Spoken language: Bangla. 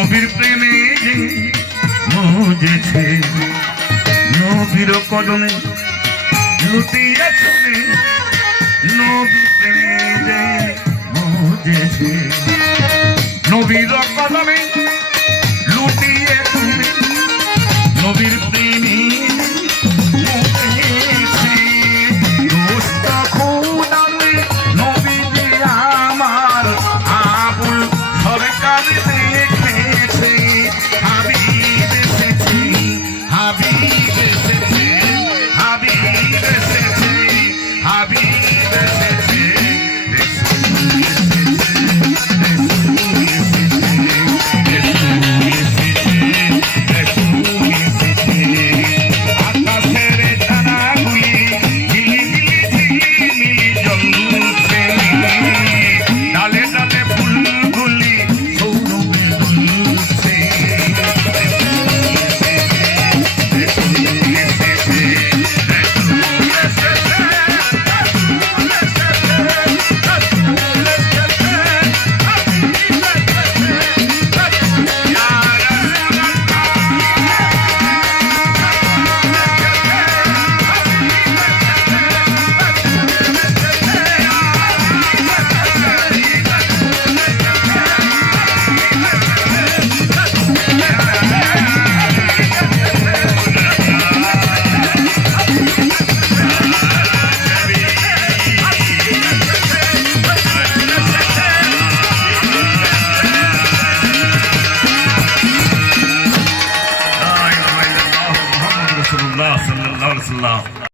নবীর প্রেমে যে বুঝেছে নবীর কদমে লুটিয়েছে নবীর প্রেমে যে বুঝেছে নবীর কদমে